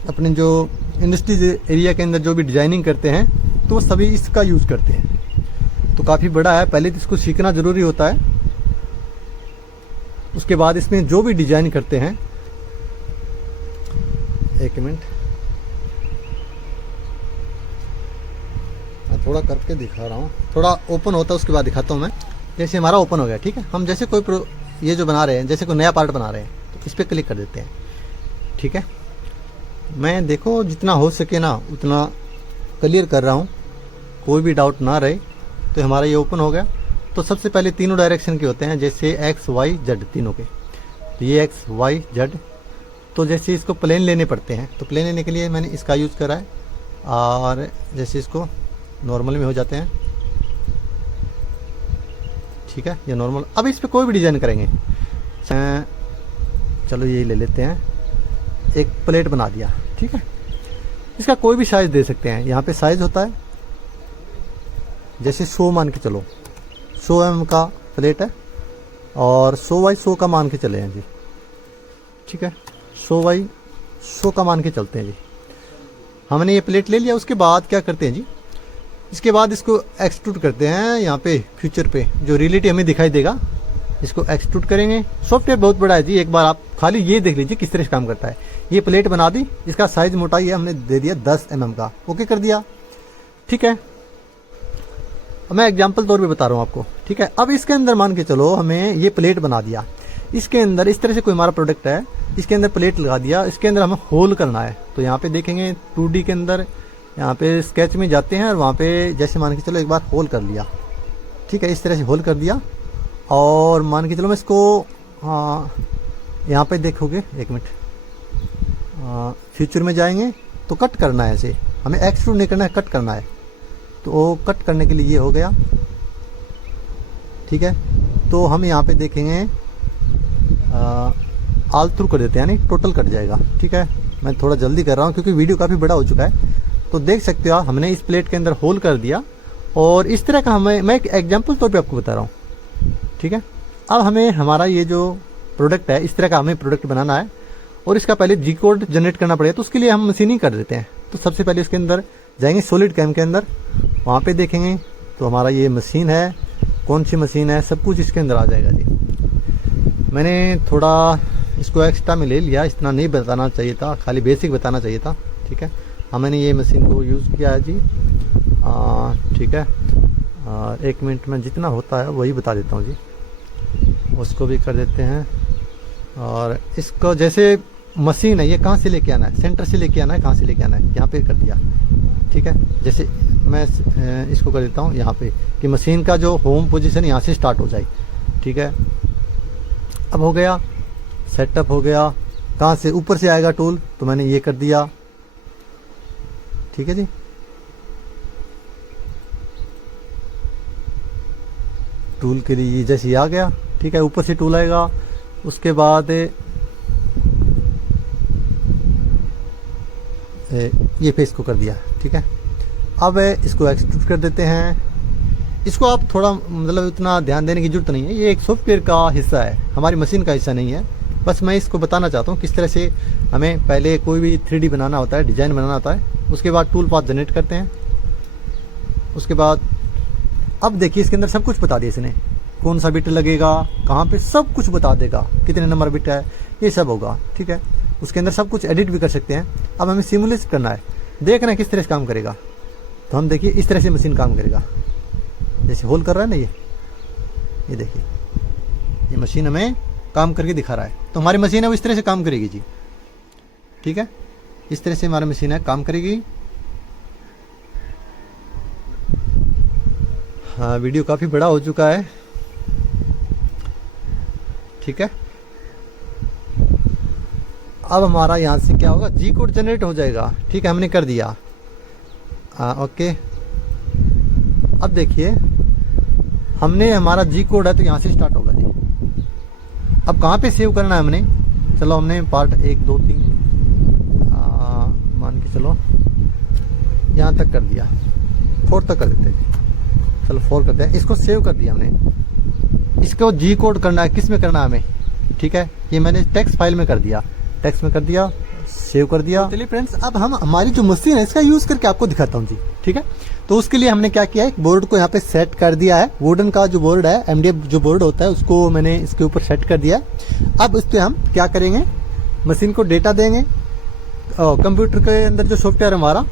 अपने जो इंडस्ट्रीज एरिया के अंदर जो भी डिजाइनिंग करते हैं, तो वो सभी इसका यूज़ करते हैं। तो काफ़ी बड़ा है, पहले तो इसको सीखना ज़रूरी होता है, उसके बाद इसमें जो भी डिजाइन करते हैं, एक मिनट मैं थोड़ा करके दिखा रहा हूँ, थोड़ा ओपन होता है उसके बाद दिखाता हूँ मैं। जैसे हमारा ओपन हो गया, ठीक है। हम जैसे कोई ये जो बना रहे हैं, जैसे कोई नया पार्ट बना रहे हैं, तो इस पर क्लिक कर देते हैं, ठीक है। मैं देखो जितना हो सके ना उतना क्लियर कर रहा हूँ, कोई भी डाउट ना रहे। तो हमारा ये ओपन हो गया। तो सबसे पहले तीनों डायरेक्शन के होते हैं, जैसे एक्स वाई जेड तीनों के। तो ये एक्स वाई जेड, तो जैसे इसको प्लेन लेने पड़ते हैं, तो प्लेन लेने के लिए मैंने इसका यूज़ करा है, और जैसे इसको नॉर्मल में हो जाते हैं, ठीक है, ये नॉर्मल। अब इस पर कोई भी डिज़ाइन करेंगे, चलो यही ले लेते हैं, एक प्लेट बना दिया, ठीक है। इसका कोई भी साइज़ दे सकते हैं, यहाँ पे साइज़ होता है, जैसे 100 मान के चलो, 100 mm का प्लेट है, और 100 बाई 100 का मान के चले हैं जी, ठीक है। 100 बाई 100 का मान के चलते हैं जी। हमने ये प्लेट ले लिया, उसके बाद क्या करते हैं जी, इसके बाद इसको एक्सट्रूड करते हैं, यहाँ पे फ्यूचर पे जो रियलिटी हमें दिखाई देगा, इसको एक्सट्रूड करेंगे। सॉफ्टवेयर बहुत बड़ा है जी, एक बार आप खाली ये देख लीजिए किस तरह से काम करता है। ये प्लेट बना दी, इसका साइज मोटाई है हमने दे दिया 10 mm का, ओके कर दिया, ठीक है। मैं एग्जाम्पल तौर पे बता रहा हूँ आपको, ठीक है। अब इसके अंदर मान के चलो हमें ये प्लेट बना दिया, इसके अंदर इस तरह से कोई हमारा प्रोडक्ट है, इसके अंदर प्लेट लगा दिया, इसके अंदर हमें होल करना है। तो यहाँ पे देखेंगे 2D के अंदर यहाँ पे स्केच में जाते हैं और वहाँ पे जैसे मान के चलो एक बार होल कर लिया, ठीक है, इस तरह से होल कर दिया। और मान के चलो मैं इसको यहाँ पे देखोगे, एक मिनट, फ्यूचर में जाएंगे तो कट करना है, ऐसे हमें एक्सट्रूड नहीं करना है, कट करना है। तो कट करने के लिए ये हो गया, ठीक है। तो हम यहाँ पे देखेंगे ऑल थ्रू कर देते हैं, यानी टोटल कट जाएगा, ठीक है। मैं थोड़ा जल्दी कर रहा हूँ क्योंकि वीडियो काफ़ी बड़ा हो चुका है। तो देख सकते हो हमने इस प्लेट के अंदर होल कर दिया और इस तरह का मैं एक एग्जाम्पल तौर पे आपको बता रहा हूँ, ठीक है। अब हमें हमारा ये जो प्रोडक्ट है, इस तरह का हमें प्रोडक्ट बनाना है और इसका पहले जी कोड जनरेट करना पड़ेगा। तो उसके लिए हम मशीनिंग कर देते हैं। तो सबसे पहले इसके अंदर जाएंगे सॉलिड कैम के अंदर, वहाँ पे देखेंगे तो हमारा ये मशीन है, कौन सी मशीन है, सब कुछ इसके अंदर आ जाएगा जी। मैंने थोड़ा इसको एक्स्ट्रा में ले लिया, इतना नहीं बताना चाहिए था, खाली बेसिक बताना चाहिए था, ठीक है। हाँ, मैंने ये मशीन को यूज़ किया है जी, ठीक है। 1 मिनट में जितना होता है वही बता देता हूँ जी। उसको भी कर देते हैं। और इसको जैसे मशीन है, ये कहाँ से लेके आना है, सेंटर से लेके आना है, कहाँ से लेके आना है, यहाँ पे कर दिया, ठीक है। जैसे मैं इसको कर देता हूँ यहाँ पे कि मशीन का जो होम पोजीशन यहाँ से स्टार्ट हो जाए, ठीक है। अब हो गया, सेटअप हो गया। कहाँ से, ऊपर से आएगा टूल, तो मैंने ये कर दिया, ठीक है जी। टूल के लिए जैसे ये आ गया, ठीक है, ऊपर से टूल आएगा। उसके बाद ये पे इसको कर दिया, ठीक है। अब इसको एक्सट्रूड कर देते हैं। इसको आप थोड़ा मतलब इतना ध्यान देने की जरूरत नहीं है, ये एक सॉफ्टवेयर का हिस्सा है, हमारी मशीन का हिस्सा नहीं है। बस मैं इसको बताना चाहता हूँ किस तरह से हमें पहले कोई भी 3D बनाना होता है, डिज़ाइन बनाना होता है। उसके बाद टूल पाथ जनरेट करते हैं। उसके बाद अब देखिए इसके अंदर सब कुछ बता दिया इसने, कौन सा बिट लगेगा, कहाँ पे, सब कुछ बता देगा, कितने नंबर बिट है, ये सब होगा, ठीक है। उसके अंदर सब कुछ एडिट भी कर सकते हैं। अब हमें सिमुलेट करना है, देखना है किस तरह से काम करेगा। तो हम देखिए इस तरह से मशीन काम करेगा, जैसे होल कर रहा है ना, ये देखिए, ये मशीन हमें काम करके दिखा रहा है। तो हमारी मशीन है वो इस तरह से काम करेगी जी, ठीक है। इस तरह से हमारी मशीन है काम करेगी। हाँ, वीडियो काफ़ी बड़ा हो चुका है, ठीक है। अब हमारा यहाँ से क्या होगा, जी कोड जनरेट हो जाएगा, ठीक है, हमने कर दिया। ओके। अब देखिए हमने, हमारा जी कोड है तो यहाँ से स्टार्ट होगा जी। अब कहाँ पे सेव करना है हमने, चलो हमने पार्ट 1 2 3 मान के चलो यहाँ तक कर दिया, 4 तक कर देते हैं। चलो 4 करते हैं, इसको सेव कर दिया हमने। इसको जी कोड करना है, किस में करना है हमें, ठीक है। ये मैंने टेक्स्ट फाइल में कर दिया, टेक्स्ट में कर दिया, सेव कर दिया। चलिए फ्रेंड्स, अब हम हमारी जो मशीन है इसका यूज़ करके आपको दिखाता हूँ जी, ठीक है। तो उसके लिए हमने क्या किया है, बोर्ड को यहाँ पे सेट कर दिया है। वुडन का जो बोर्ड है, MDF जो बोर्ड होता है, उसको मैंने इसके ऊपर सेट कर दिया है। अब इस पर हम क्या करेंगे, मशीन को डेटा देंगे, कंप्यूटर के अंदर जो सॉफ्टवेयर हमारा,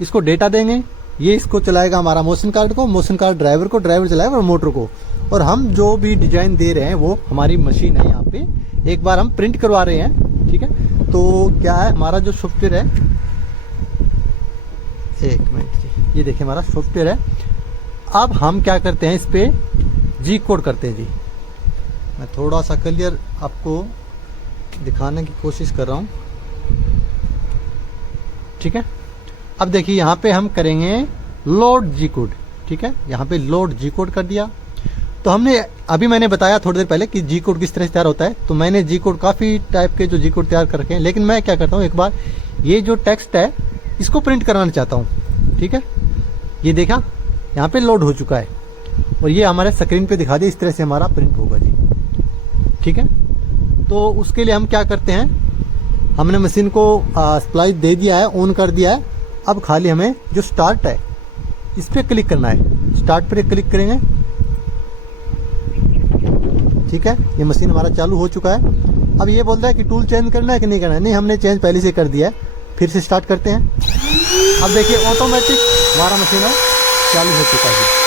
इसको डेटा देंगे, ये इसको चलाएगा हमारा मोशन कार्ड को, मोशन कार्ड ड्राइवर को, ड्राइवर चलाएगा और मोटर को। और हम जो भी डिजाइन दे रहे हैं वो हमारी मशीन है, यहाँ पे एक बार हम प्रिंट करवा रहे हैं, ठीक है। तो क्या है हमारा जो सॉफ्टवेयर है, 1 मिनट जी, ये देखिए हमारा सॉफ्टवेयर है। अब हम क्या करते हैं, इस पे जी कोड करते हैं जी। मैं थोड़ा सा क्लियर आपको दिखाने की कोशिश कर रहा हूँ, ठीक है। अब देखिए यहाँ पे हम करेंगे लोड जी कोड, ठीक है। यहाँ पे लोड जी कोड कर दिया। तो हमने अभी मैंने बताया थोड़ी देर पहले कि जी कोड किस तरह से तैयार होता है। तो मैंने जी कोड काफ़ी टाइप के जो जी कोड तैयार कर रखे हैं, लेकिन मैं क्या करता हूँ, एक बार ये जो टेक्स्ट है इसको प्रिंट कराना चाहता हूँ, ठीक है। ये देखा यहाँ पे लोड हो चुका है और ये हमारे स्क्रीन पे दिखा दिया, इस तरह से हमारा प्रिंट होगा जी, ठीक है। तो उसके लिए हम क्या करते हैं, हमने मशीन को स्प्लाइस दे दिया है, ऑन कर दिया है। अब खाली हमें जो स्टार्ट है इस पर क्लिक करना है, स्टार्ट पर क्लिक करेंगे, ठीक है। ये मशीन हमारा चालू हो चुका है। अब ये बोल रहा है कि टूल चेंज करना है कि नहीं करना है, नहीं हमने चेंज पहले से कर दिया है। फिर से स्टार्ट करते हैं। अब देखिए ऑटोमेटिक हमारा मशीन है चालू हो चुका है।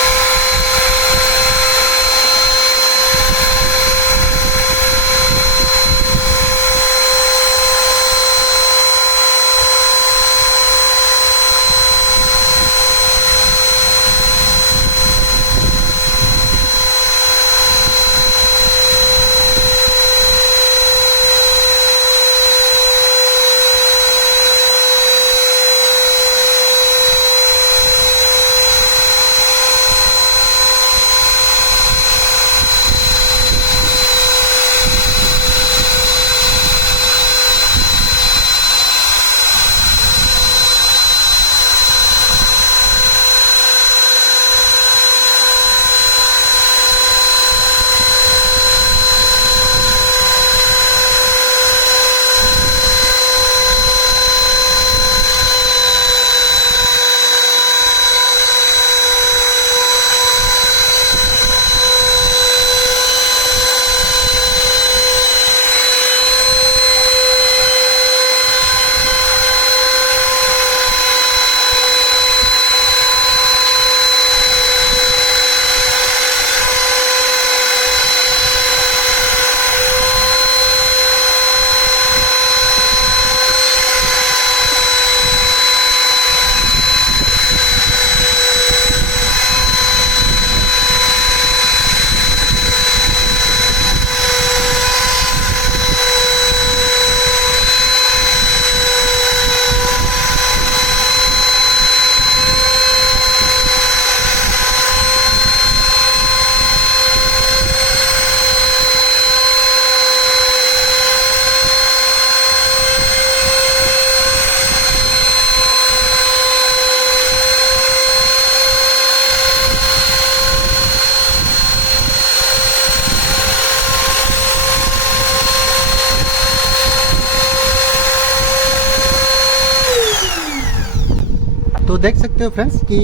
तो देख सकते हो फ्रेंड्स कि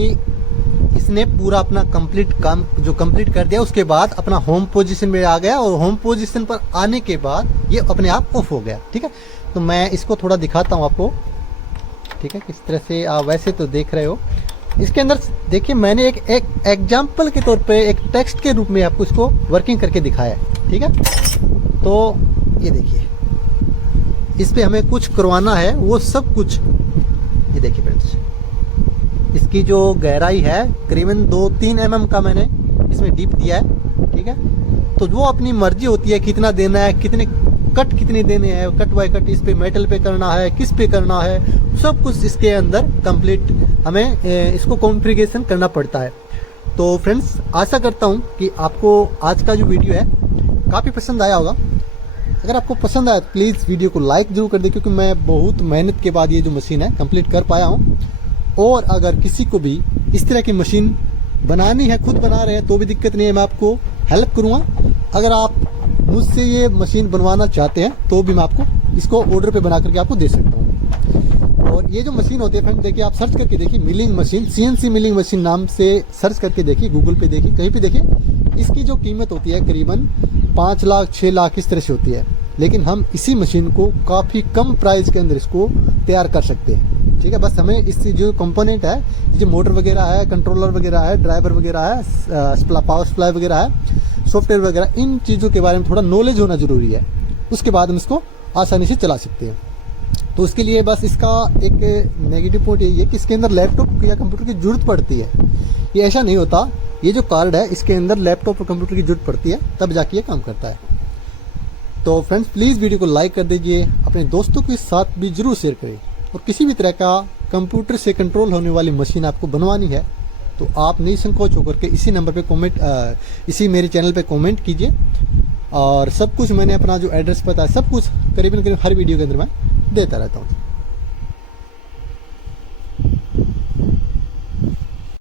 इसने पूरा अपना कंप्लीट काम जो कंप्लीट कर दिया, उसके बाद अपना होम पोजीशन में आ गया और होम पोजीशन पर आने के बाद ये अपने आप ऑफ हो गया। ठीक है, तो मैं इसको थोड़ा दिखाता हूँ आपको। ठीक है, किस तरह से आप वैसे तो देख रहे हो, इसके अंदर देखिए मैंने एक एग्जाम्पल के तौर पे एक टेक्स्ट के रूप में आपको इसको वर्किंग करके दिखाया है। ठीक है, तो ये देखिए इस पे हमें कुछ करवाना है, वो सब कुछ ये देखिए फ्रेंड्स, इसकी जो गहराई है करीबन 2-3 mm का मैंने इसमें डीप दिया है। ठीक है, तो वो अपनी मर्जी होती है कितना देना है, कितने कट कितने देने हैं, कट बाय कट इस पे मेटल पे करना है, किस पे करना है, सब कुछ इसके अंदर कंप्लीट हमें इसको कॉन्फ़िगरेशन करना पड़ता है। तो फ्रेंड्स आशा करता हूँ कि आपको आज का जो वीडियो है काफ़ी पसंद आया होगा। अगर आपको पसंद आया तो प्लीज़ वीडियो को लाइक जरूर कर दें, क्योंकि मैं बहुत मेहनत के बाद ये जो मशीन है कंप्लीट कर पाया हूँ। और अगर किसी को भी इस तरह की मशीन बनानी है, खुद बना रहे हैं तो भी दिक्कत नहीं है, मैं आपको हेल्प करूँगा। अगर आप मुझसे ये मशीन बनवाना चाहते हैं तो भी मैं आपको इसको ऑर्डर पे बना करके आपको दे सकता हूँ। और ये जो मशीन होती है फ्रेंड, देखिए आप सर्च करके देखिए milling machine, CNC milling machine नाम से सर्च करके देखिए, गूगल पे देखिए, कहीं पे देखिए। इसकी जो कीमत होती है करीबन 5 लाख 6 लाख इस तरह से होती है, लेकिन हम इसी मशीन को काफ़ी कम प्राइस के अंदर इसको तैयार कर सकते हैं। ठीक है, बस हमें इसकी जो कंपोनेंट है, जो मोटर वगैरह है, कंट्रोलर वगैरह है, ड्राइवर वगैरह है, पावर सप्लाई वगैरह है, सॉफ्टवेयर वगैरह, इन चीज़ों के बारे में थोड़ा नॉलेज होना ज़रूरी है। उसके बाद हम इसको आसानी से चला सकते हैं। तो उसके लिए बस इसका एक नेगेटिव पॉइंट यही है कि इसके अंदर लैपटॉप या कंप्यूटर की जरूरत पड़ती है। ये ऐसा नहीं होता, ये जो कार्ड है इसके अंदर लैपटॉप और कंप्यूटर की जरूरत पड़ती है, तब जाके ये काम करता है। तो फ्रेंड्स प्लीज़ वीडियो को लाइक कर दीजिए, अपने दोस्तों के साथ भी जरूर शेयर करें। और किसी भी तरह का कंप्यूटर से कंट्रोल होने वाली मशीन आपको बनवानी है तो आप निसंकोच होकर के इसी नंबर पे इसी मेरे चैनल पे कमेंट कीजिए। और सब कुछ मैंने अपना जो एड्रेस पता है सब कुछ करीबन हर वीडियो के अंदर मैं देता रहता हूँ।